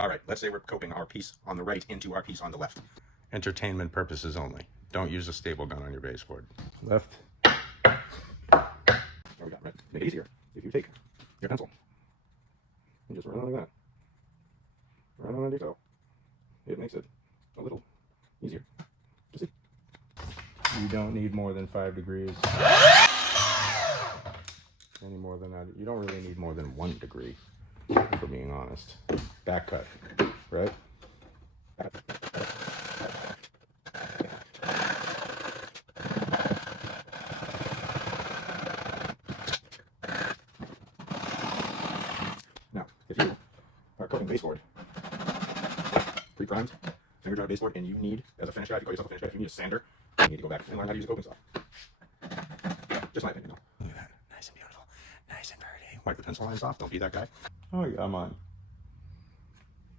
All right, let's say we're coping our piece on the right into our piece on the left. Entertainment purposes only. Don't use a staple gun on your baseboard. Left. There we go, right? Make it easier if you take your pencil and just run on like that. Run on your toe. It makes it a little easier to see. You don't need more than 5 degrees. Any more than that. You don't really need more than 1 degree, for being honest. Back cut, right? Now, if you are coating baseboard, pre-primed, finger drive baseboard, and you need, as a finish guy, if you call yourself a finish guy, if you need a sander, you need to go back and learn how to use a coping saw. Just my opinion, though. Look at that. Nice and beautiful. Nice and pretty. Wipe the pencil lines off. Don't be that guy. Oh, yeah, I'm on.